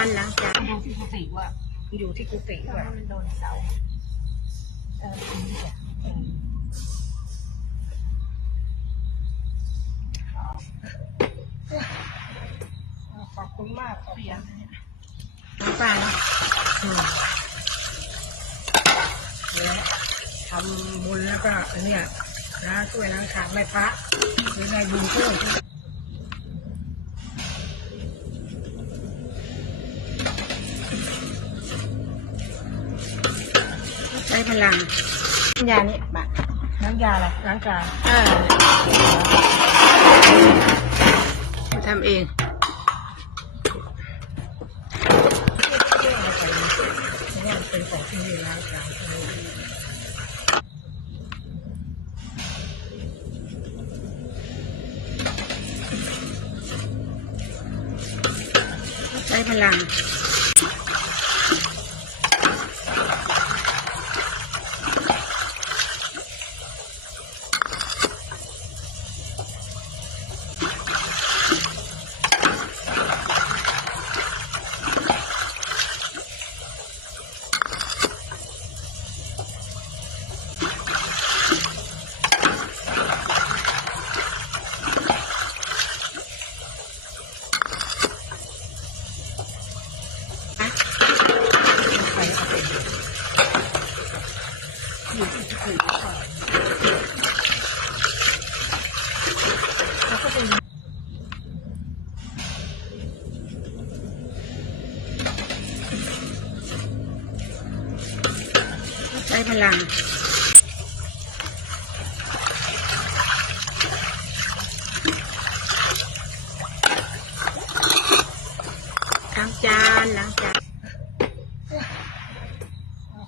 านล้างจานดูที่กุฏิว่าอยู่ที่กุฏิถ้าว่ามันโดนเสาเอออันนี้จ้ะขอบคุณมากเปียกเนี่ยน้ำปลาเนาะและทำบุญแล้วก็อันเนี่ยนะช่วยล้างขาไม่พระหรือไงบุญช่วย พลังยานี้บะน้ำยาอะไรล้างจานเออทำเองเรื่องอะไรเพราะว่ามันเป็นของที่นี่ล้างจานใช้พลัง ใครเอาไปอยู่ที่กุฏิก่อนแล้วก็เป็น ใช้ พลัง ล้างจานล้างจาน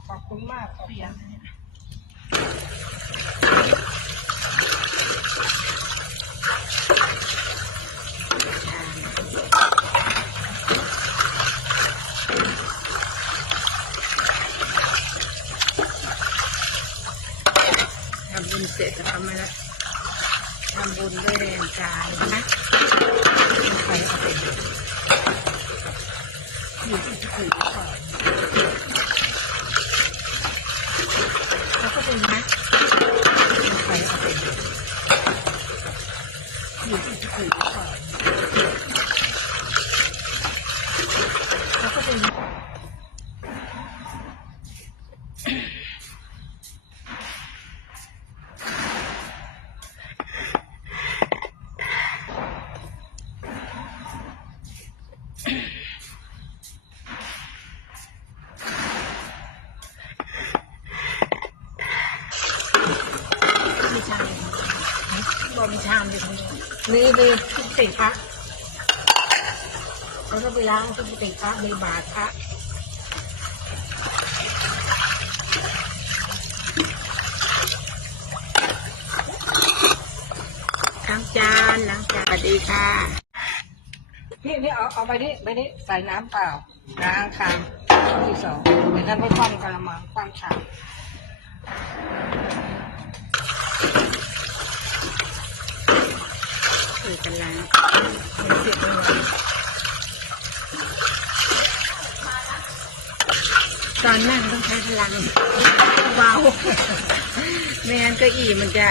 ขอบคุณมากเสียง เสร็จจะทำอะไรทำบุญด้วยแรงกายนะใครเอาไปอยู่ที่ถือก่อนแล้วก็เป็น นะ ใครเอาไปอยู่ที่กุฏิก่อนแล้วก็เป็น มีชามบอกมีชามอยู่ตรงนี้นี่นี่กุฏิพระเขาก็ไปล้างที่กุฏิพระมีบาตรพระล้างจานล้างจานสวัสดีค่ะ นี่นี่เอาเอาไปนี่ไปนี่ใส่น้ำเปล่าล้างคางที่สองเดี๋ยวนั้นไม่คว่ำกระมังคว่ำชามเปิดกันล้างเสียบเลยตอนนั่งต้องใช้พลังเบาไม่งั้นเก็อีมันจะ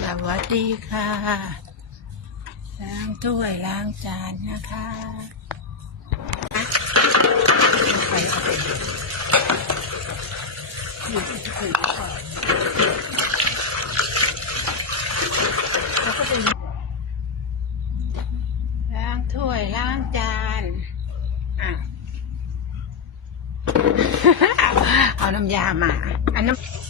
สวัส ดีค่ะ ล้างถ้วยล้างจานนะคะไปอยู่ที่กุฏิก่อนแล้วก็เป็นล้างถ้วยล้างจานอะเอาน้ำยามาอันน้ำ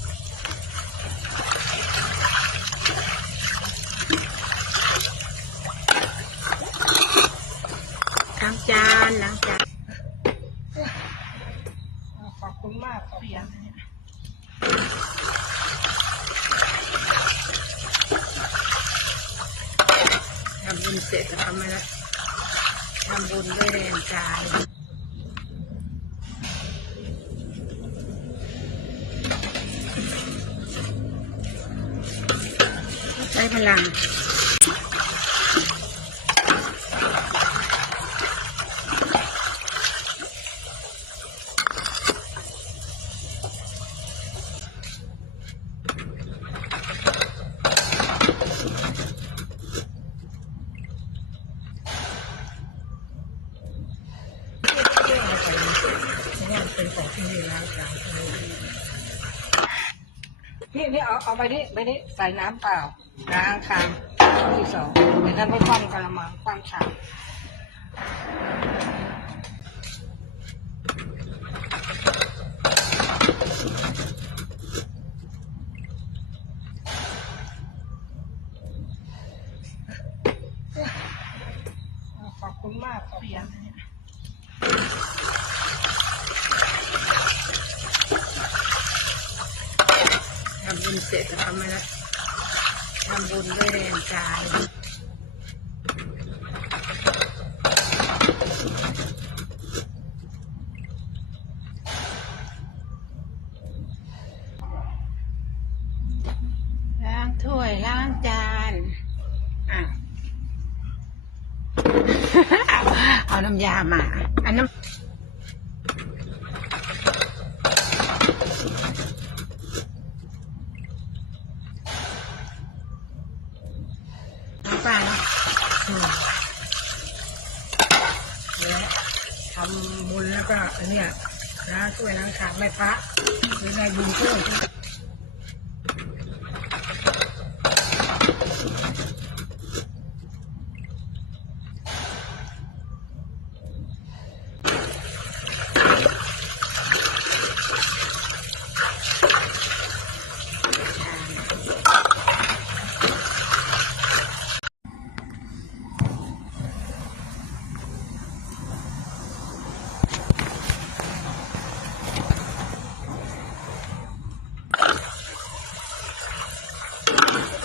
ล้างจานล้างจานขอบคุณมากเปียทำบุญเสร็จจะทำอะไรำบุญด้วยแรงกายใช้พลัง เป็นของที่มีร่างกาย นี่นี่เอาเอาไปนี่ไปนี่ใส่น้ำเปล่าล้างคางที่สองเดี๋ยวนั้นไม่คว่ำกระมังคว่ำชามขอบคุณมากขอบคุณ ทำบุญเสร็จแล้วทำไมล่ะทำบุญด้วยแรงกายล้างถ้วยล้างจานอะเอาน้ำยามาอันน้ำ น้ำปลาเนาะอืมและ ทำบุญแล้วก็เนี่ยนะช่วยล้างชามไม่พระหรือไงบุญเพิ่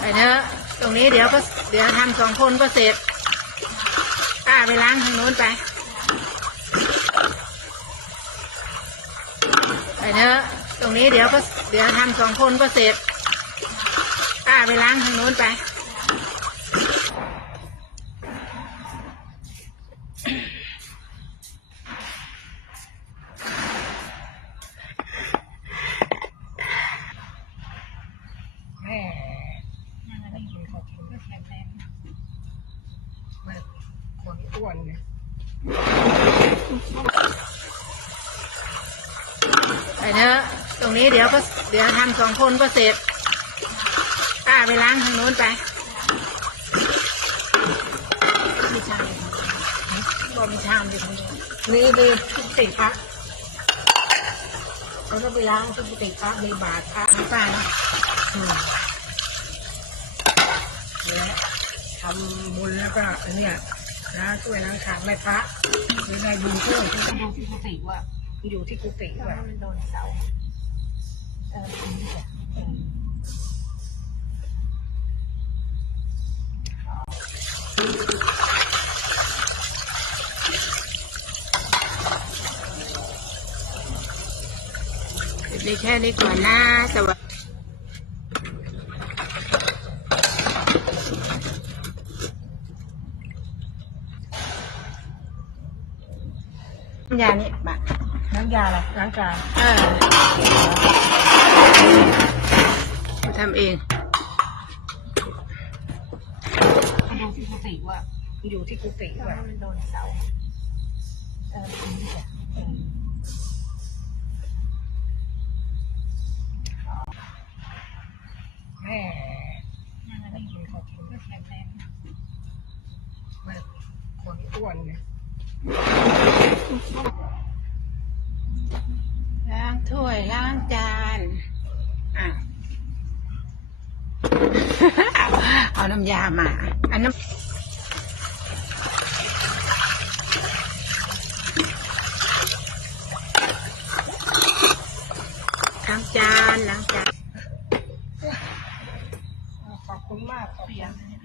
ที่ไปเถอะตรงนี้เดี๋ยวก็เดี๋ยวทำสองคนก็เสร็จป้าไปล้างทางนู้นไปไปเถอะตรงนี้เดี๋ยวก็เดี๋ยวทำสองคนก็เสร็จป้าไปล้างทางนู้นไป แม่ได้ยินขอบคุณก็แข็งแรงแม่คนอ้ วนเนี่ยไปเถอะตรงนี้เดี๋ยวก็เดี๋ยวทำสองคนก็เสร็จป้าไปล้างทางนู้นไปมีชามบ่มีชามดิคุณนี่ดีทุกติพระเขาก็ไปล้างทุกติพระในบาทพระน้านะและทำบุญแล้วก็เนี้ย ล้างถ้วยล้างชามไม่พระหรือในบุญเพิ่มที่อยู่ที่กุฏิว่าอยู่ที่กุฏิว่ามันโดนเสาเออดีแค่นี้ก่อนนะสวัสดี ยานี่บะน้ำยาอะไรล้างจานเออทำเองอยู่ที่กุฏิว่าอยู่ที่กุฏิว่ามันโดนเสาเออแม่ยังไม่ได้ยินเขอบคุณก็แข็งแรงแม่คนอ้วนเนี่ย ล้างถ้วยล้างจานอะเอาน้ำยามาอันน้ำล้างจานล้างจานขอบคุณมากขอบคุณ